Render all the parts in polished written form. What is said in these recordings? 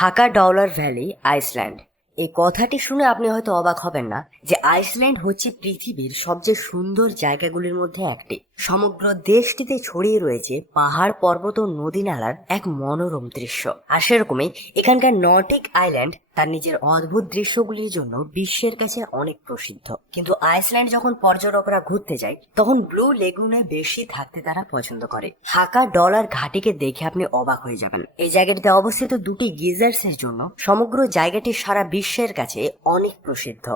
হাকা dollar valley Iceland. এই কথাটি শুনে আপনি হয়তো অবাক হবেন না যে আইসল্যান্ড হচ্ছে পৃথিবীর সবচেয়ে সুন্দর জায়গাগুলির মধ্যে একটি। সমগ্র দেশটিতে ছড়িয়ে রয়েছে পাহাড়, পর্বত ও নদী নালার এক মনোরম দৃশ্য। আর সেরকমই এখানকার নর্ডিক আইল্যান্ড তার নিজের অদ্ভুত দৃশ্যগুলির জন্য বিশ্বের কাছে অনেক প্রসিদ্ধ। কিন্তু আইসল্যান্ড যখন পর্যটকরা ঘুরতে যায় তখন ব্লু লেগুনে বেশি থাকতে তারা পছন্দ করে। হাকা ডলার ঘাটিকে দেখে আপনি অবাক হয়ে যাবেন। এই জায়গাটিতে অবস্থিত দুটি গিজার্স এর জন্য সমগ্র জায়গাটি সারা বিশ্বের কাছে অনেক প্রসিদ্ধ।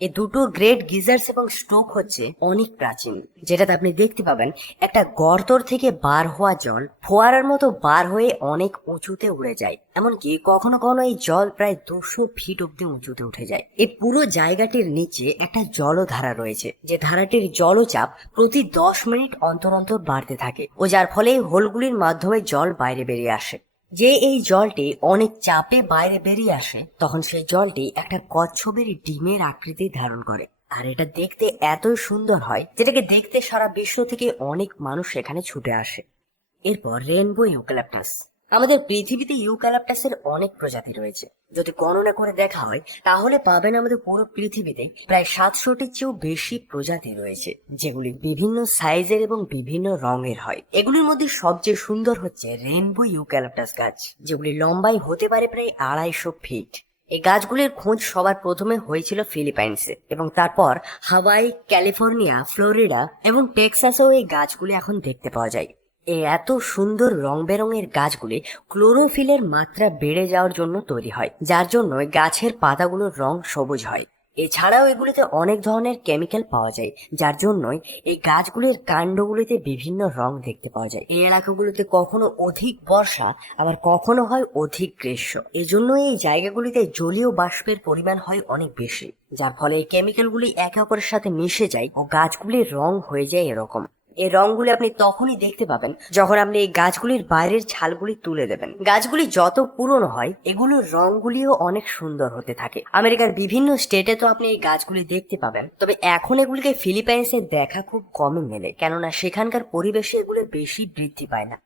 এই দুটো গ্রেট গিজার্স এবং স্ট্রোক হচ্ছে অনেক প্রাচীন, যেটাতে আপনি দেখতে পাবেন একটা গর্তর থেকে বার হওয়া জল ফোয়ারার মতো বার হয়ে অনেক উঁচুতে উড়ে যায়। এমনকি কখনো কখনো এই জল প্রায় 200 ফিট অব্দি উঁচুতে উঠে যায়। এই পুরো জায়গাটির নিচে একটা জলধারা রয়েছে, যে ধারাটির জলচাপ প্রতি 10 মিনিট অন্তর অন্তর বাড়তে থাকে ও যার ফলে এই হোলগুলির মাধ্যমে জল বাইরে বেরিয়ে আসে। যে এই জলটি অনেক চাপে বাইরে বেরিয়ে আসে তখন সেই জলটি একটা কচ্ছপের ডিমের আকৃতি ধারণ করে। আর এটা দেখতে এতই সুন্দর হয় যেটাকে দেখতে সারা বিশ্ব থেকে অনেক মানুষ এখানে ছুটে আসে। এরপর রেনবো ইউক্যালিপটাস। আমাদের পৃথিবীতে ইউক্যালিপটাসের অনেক প্রজাতি রয়েছে। যদি গণনা করে দেখা হয় তাহলে পাবেন আমাদের পুরো পৃথিবীতে প্রায় 700টির চেয়েও বেশি প্রজাতি রয়েছে, যেগুলি বিভিন্ন সাইজের এবং বিভিন্ন রঙের হয়। এগুলির মধ্যে সবচেয়ে সুন্দর হচ্ছে রেনবো ইউক্যালিপটাস গাছ, যেগুলি লম্বায় হতে পারে প্রায় 250 ফিট। এই গাছগুলির খোঁজ সবার প্রথমে হয়েছিল ফিলিপাইন্সে এবং তারপর হাওয়াই, ক্যালিফোর্নিয়া, ফ্লোরিডা এবং টেক্সাসেও এই গাছগুলি এখন দেখতে পাওয়া যায়। এই এত সুন্দর রং বেরঙের গাছগুলি ক্লোরোফিলের মাত্রা বেড়ে যাওয়ার জন্য তৈরি হয়, যার জন্য গাছের পাতাগুলোর রং সবুজ হয়। এছাড়াও এগুলিতে অনেক ধরনের কেমিক্যাল পাওয়া যায়, যার জন্যই এই গাছগুলির কাণ্ডগুলিতে বিভিন্ন রং দেখতে পাওয়া যায়। এই এলাকাগুলিতে কখনো অধিক বর্ষা, আবার কখনো হয় অধিক গ্রীষ্ম। এজন্য এই জায়গাগুলিতে জলীয় বাষ্পের পরিমাণ হয় অনেক বেশি, যার ফলে এই কেমিক্যালগুলি একে অপরের সাথে মিশে যায় ও গাছগুলির রং হয়ে যায় এরকম। এই রংগুলি আপনি তখনই দেখতে পাবেন যখন আপনি এই গাছগুলির বাইরের ছালগুলি তুলে দেবেন। গাছগুলি যত পুরনো হয় এগুলোর রংগুলিও অনেক সুন্দর হতে থাকে। আমেরিকার বিভিন্ন স্টেটে তো আপনি এই গাছগুলি দেখতে পাবেন, তবে এখন এগুলিকে ফিলিপাইন্সে দেখা খুব কমই মেলে, কেননা সেখানকার পরিবেশে এগুলো বেশি বৃদ্ধি পায় না।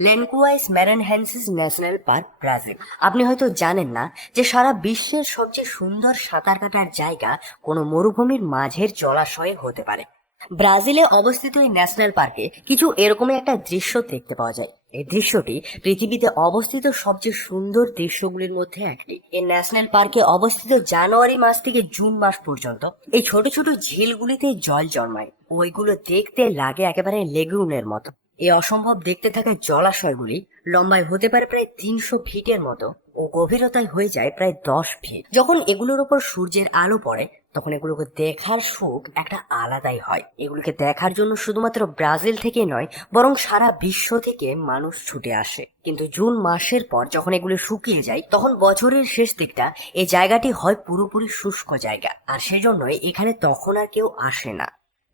লেনকুয়াইস ম্যারানহেন্সিস ন্যাশনাল পার্ক, ব্রাজিল। আপনি হয়তো জানেন না যে সারা বিশ্বের সবচেয়ে সুন্দর সাঁতার কাটার জায়গা কোনো মরুভূমির মাঝের জলাশয়ে হতে পারে। ব্রাজিলে অবস্থিত এই ন্যাশনাল পার্কে কিছু এরকমই একটা দৃশ্য দেখতে পাওয়া যায়। এই দৃশ্যটি পৃথিবীতে অবস্থিত সবচেয়ে সুন্দর দৃশ্যগুলির মধ্যে একটি। এই ন্যাশনাল পার্কে অবস্থিত জানুয়ারি মাস থেকে জুন মাস পর্যন্ত এই ছোট ছোট ঝিলগুলিতে জল জন্মায়, ওইগুলো দেখতে লাগে একেবারে লেগুনের মতো। এই অসম্ভব দেখতে থাকা জলাশয়গুলি লম্বায় হতে পারে প্রায় 300 ফিটের মতো ও গভীরতায় হয়ে যায় প্রায় 10 ফিট। যখন এগুলোর উপর সূর্যের আলো পড়ে তখন এগুলোকে দেখার সুখ একটা আলাদাই হয়। এগুলোকে দেখার জন্য শুধুমাত্র ব্রাজিল থেকে নয়, বরং সারা বিশ্ব থেকে মানুষ ছুটে আসে। কিন্তু জুন মাসের পর যখন এগুলো শুকিয়ে যায় তখন বছরের শেষ দিকটা এই জায়গাটি হয় পুরোপুরি শুষ্ক জায়গা, আর সেজন্যই এখানে তখন আর কেউ আসে না।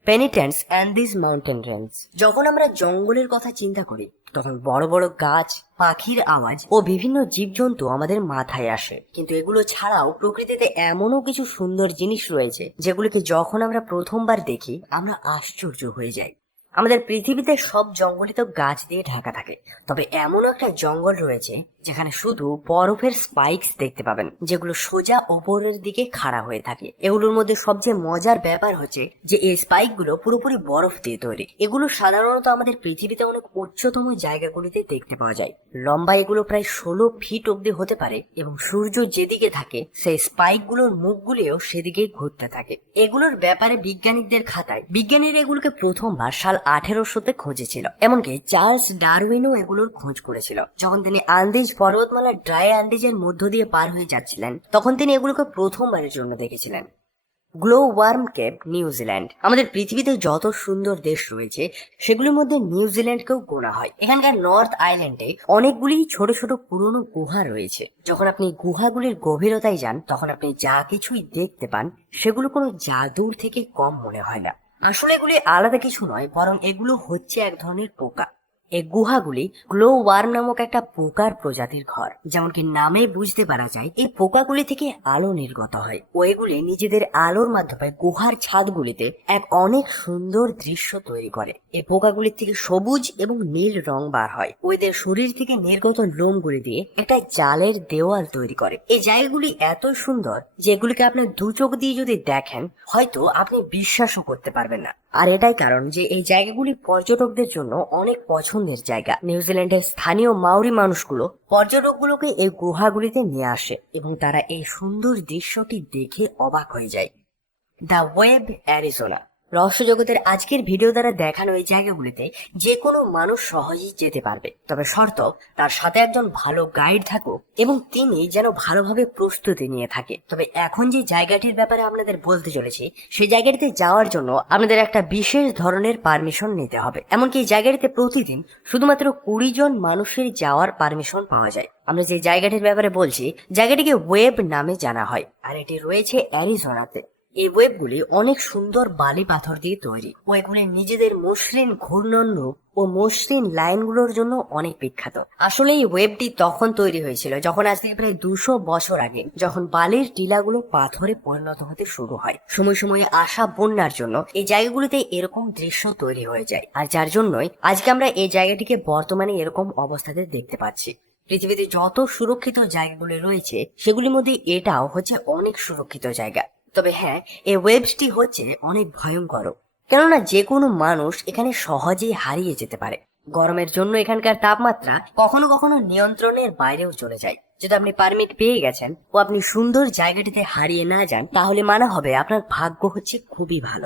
পেনিটেন্স অ্যান্ডিজ মাউন্টেন রেঞ্জ। যখন আমরা জঙ্গলের কথা চিন্তা করি তখন বড় বড় গাছ, পাখির আওয়াজ ও বিভিন্ন জীবজন্তু আমাদের মাথায় আসে, কিন্তু এগুলো ছাড়াও প্রকৃতিতে এমনও কিছু সুন্দর জিনিস রয়েছে যেগুলিকে যখন আমরা প্রথমবার দেখি আমরা আশ্চর্য হয়ে যাই। আমাদের পৃথিবীতে সব জঙ্গলই তো গাছ দিয়ে ঢাকা থাকে, তবে এমন একটা জঙ্গল রয়েছে যেখানে শুধু বরফের স্পাইকস দেখতে পাবেন, যেগুলো সোজা ওপরের দিকে খাড়া হয়ে থাকে। এগুলোর মধ্যে সবচেয়ে মজার ব্যাপার হচ্ছে যে এই স্পাইক গুলো পুরোপুরি বরফ দিয়ে তৈরি। এগুলো সাধারণত আমাদের পৃথিবীতে অনেক উচ্চতম জায়গাগুলিতে দেখতে পাওয়া যায়। লম্বা এগুলো প্রায় 16 ফিট অব্দি হতে পারে এবং সূর্য যেদিকে থাকে সেই স্পাইক গুলোর মুখগুলিও সেদিকেই ঘুরতে থাকে। এগুলোর ব্যাপারে বিজ্ঞানীদের খাতায় বিজ্ঞানীরা এগুলোকে প্রথমবার সাল 1800-তে খুঁজেছিল। এমনকি চার্লস ডারউইনও এগুলোর খোঁজ করেছিল। যখন তিনি আন্দিজ পর্বতমালার ড্রাই আন্দিজের মধ্য দিয়ে পার হয়ে যাচ্ছিলেন তখন তিনি এগুলোকে প্রথমবারের জন্য দেখেছিলেন। Glow worm cave, New Zealand. আমাদের পৃথিবীতে যত সুন্দর দেশ রয়েছে সেগুলোর মধ্যে নিউজিল্যান্ডকেও গোনা হয়। এখানকার নর্থ আইল্যান্ডে অনেকগুলি ছোট ছোট পুরনো গুহা রয়েছে। যখন আপনি গুহাগুলির গভীরতায় যান তখন আপনি যা কিছুই দেখতে পান সেগুলো কোনো জাদুর থেকে কম মনে হয় না। আসলে এগুলি আলাদা কিছু নয়, বরং এগুলো হচ্ছে এক ধরনের পোকা। এই গুহাগুলি গ্লো ওয়ার্ম নামক একটা পোকার প্রজাতির ঘর। যেমন কি নামেই বুঝতে পারা যায়, এই পোকাগুলি থেকে আলো নির্গত হয় ও এগুলি নিজেদের আলোর মাধ্যমে গুহার ছাদগুলিতে এক অনেক সুন্দর দৃশ্য তৈরি করে। এই পোকাগুলির থেকে সবুজ এবং নীল রং বার হয়, ওদের শরীর থেকে নির্গত লোমগুলি দিয়ে একটা জালের দেওয়াল তৈরি করে। এই জায়গাগুলি এত সুন্দর যে এগুলিকে আপনার দু চোখ দিয়ে যদি দেখেন হয়তো আপনি বিশ্বাসও করতে পারবেন না। আর এটাই কারণ যে এই জায়গাগুলি পর্যটকদের জন্য অনেক পছন্দের জায়গা। নিউজিল্যান্ডের স্থানীয় মাউরি মানুষগুলো পর্যটকগুলোকে এই গুহাগুলিতে নিয়ে আসে এবং তারা এই সুন্দর দৃশ্যটি দেখে অবাক হয়ে যায়। The web, Arizona. রহস্য জগতের আজকের ভিডিও দ্বারা দেখানো এই জায়গাগুলিতে যে কোনো মানুষ সহজেই যেতে পারবে, তবে শর্ত তার সাথে একজন ভালো গাইড থাকুক এবং তিনি যেন ভালোভাবে প্রস্তুতি নিয়ে থাকে। তবে এখন যে জায়গাটির ব্যাপারে আপনাদের বলতে চলেছি, সেই জায়গাটিতে যাওয়ার জন্য আপনাদের একটা বিশেষ ধরনের পারমিশন নিতে হবে। এমনকি এই জায়গাটিতে প্রতিদিন শুধুমাত্র 20 জন মানুষের যাওয়ার পারমিশন পাওয়া যায়। আমরা যে জায়গাটির ব্যাপারে বলছি, জায়গাটিকে ওয়েব নামে জানা হয় আর এটি রয়েছে অ্যারিজোনাতে। এই ওয়েবগুলি অনেক সুন্দর বালি পাথর দিয়ে তৈরি ও এগুলি নিজেদের মসৃণ ঘূর্ণন রূপ ও মসৃণ লাইনগুলোর জন্য অনেক বিখ্যাত। আসলে এই ওয়েবটি তখন তৈরি হয়েছিল যখন আজ থেকে প্রায় 200 বছর আগে, যখন বালির টিলাগুলো পাথরে পরিণত হতে শুরু হয়। সময় সময়ে আসা বন্যার জন্য এই জায়গাগুলিতে এরকম দৃশ্য তৈরি হয়ে যায়, আর যার জন্যই আজকে আমরা এই জায়গাটিকে বর্তমানে এরকম অবস্থাতে দেখতে পাচ্ছি। পৃথিবীতে যত সুরক্ষিত জায়গাগুলি রয়েছে সেগুলির মধ্যে এটাও হচ্ছে অনেক সুরক্ষিত জায়গা। তবে হ্যাঁ, এই ওয়েবসটি হচ্ছে অনেক ভয়ঙ্কর, কেননা যে কোনো মানুষ এখানে সহজেই হারিয়ে যেতে পারে। গরমের জন্য এখানকার তাপমাত্রা কখনো কখনো নিয়ন্ত্রণের বাইরেও চলে যায়। যদি আপনি পারমিট পেয়ে গেছেন ও আপনি সুন্দর জায়গাটিতে হারিয়ে না যান, তাহলে মানা হবে আপনার ভাগ্য হচ্ছে খুবই ভালো।